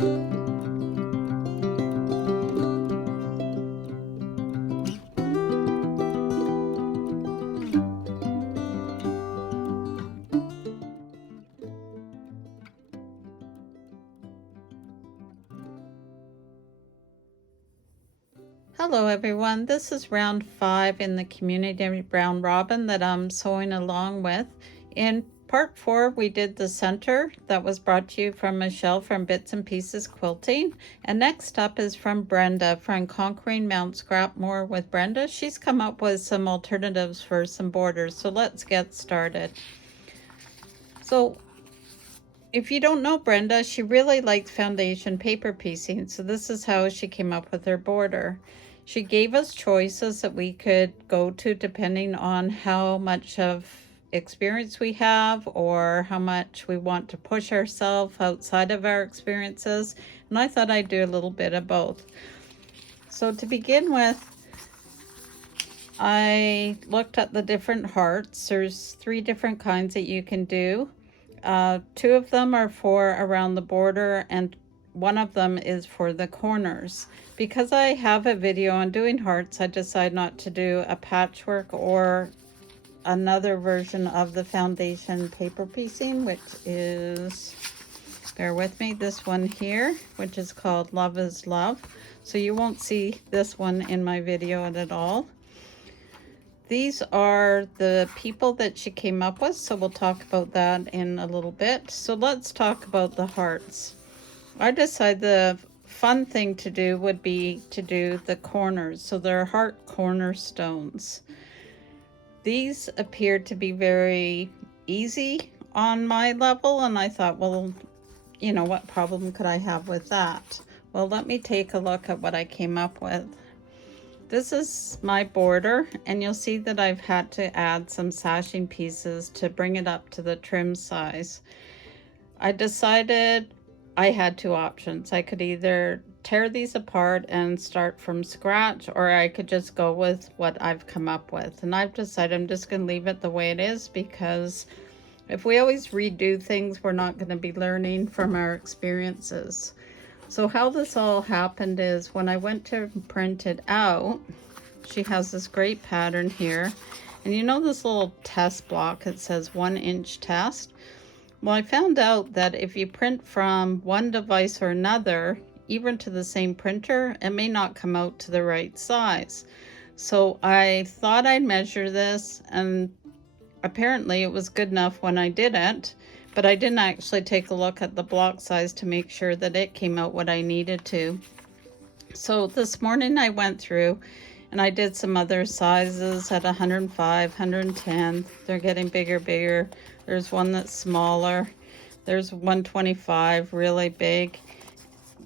Hello everyone, this is round 5 in the community round robin that I'm sewing along with. In part 4 we did the center that was brought to you from Michelle from Bits and Pieces Quilting, and next up is from Brenda from Conquering Mount Scrapmore with Brenda. She's come up with some alternatives for some borders, so let's get started. So if you don't know Brenda, she really likes foundation paper piecing, so this is how she came up with her border. She gave us choices that we could go to depending on how much of experience we have or how much we want to push ourselves outside of our experiences, and I thought I'd do a little bit of both. So to begin with, I looked at the different hearts. There's 3 different kinds that you can do. 2 of them are for around the border and one of them is for the corners. Because I have a video on doing hearts, I decided not to do a patchwork or another version of the foundation paper piecing, which is, bear with me, this one here, which is called Love is Love. So you won't see this one in my video at all. These are the people that she came up with, so we'll talk about that in a little bit. So let's talk about the hearts. I decided the fun thing to do would be to do the corners. So they're heart cornerstones. These appeared to be very easy on my level, and I thought, well, you know, what problem could I have with that? Well, let me take a look at what I came up with. This is my border, and you'll see that I've had to add some sashing pieces to bring it up to the trim size. I decided I had 2 options. I could either tear these apart and start from scratch, or I could just go with what I've come up with. And I've decided I'm just going to leave it the way it is, because if we always redo things, we're not going to be learning from our experiences. So how this all happened is when I went to print it out, she has this great pattern here. And you know this little test block, it says 1-inch test? Well, I found out that if you print from one device or another, even to the same printer, it may not come out to the right size. So I thought I'd measure this, and apparently it was good enough when I did it. But I didn't actually take a look at the block size to make sure that it came out what I needed to. So this morning I went through and I did some other sizes at 105, 110. They're getting bigger. There's one that's smaller. There's 125, really big.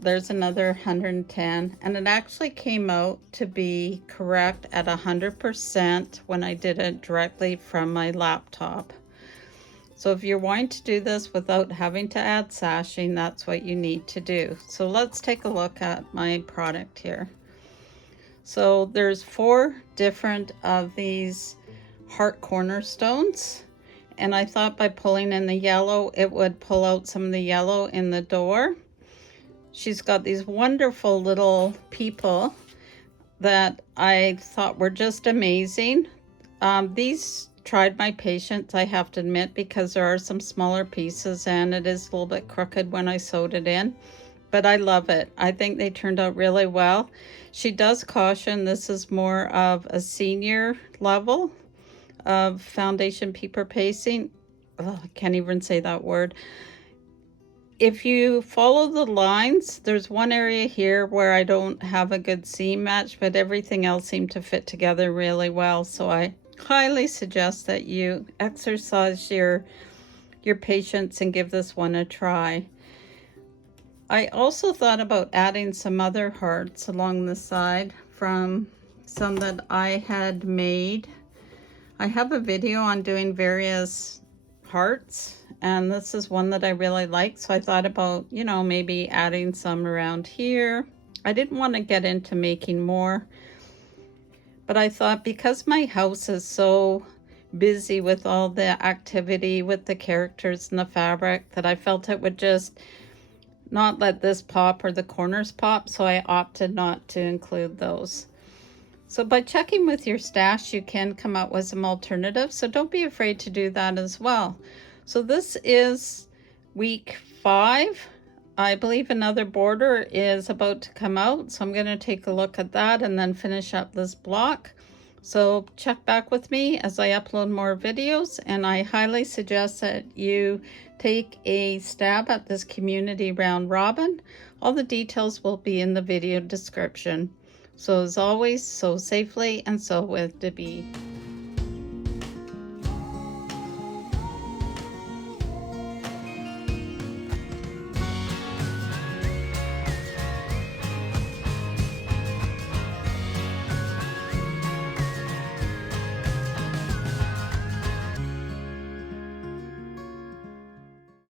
There's another 110. And it actually came out to be correct at 100% when I did it directly from my laptop. So if you're wanting to do this without having to add sashing, that's what you need to do. So let's take a look at my product here. So there's 4 different of these heart cornerstones. And I thought by pulling in the yellow, it would pull out some of the yellow in the door. She's got these wonderful little people that I thought were just amazing. These tried my patience, I have to admit, because there are some smaller pieces and it is a little bit crooked when I sewed it in, but I love it. I think they turned out really well. She does caution this is more of a senior level of foundation paper pasting. Oh, I can't even say that word. If you follow the lines, there's one area here where I don't have a good seam match, but everything else seemed to fit together really well. So I highly suggest that you exercise your patience and give this one a try. I also thought about adding some other hearts along the side from some that I had made. I have a video on doing various hearts, and this is one that I really like, so I thought about, you know, maybe adding some around here. I didn't want to get into making more, but I thought because my house is so busy with all the activity with the characters and the fabric that I felt it would just not let this pop or the corners pop, so I opted not to include those. So by checking with your stash, you can come up with some alternatives, so don't be afraid to do that as well. So this is week 5. I believe another border is about to come out, so I'm going to take a look at that and then finish up this block. So check back with me as I upload more videos, and I highly suggest that you take a stab at this community round robin. All the details will be in the video description. So as always, sew safely and sew with Debee.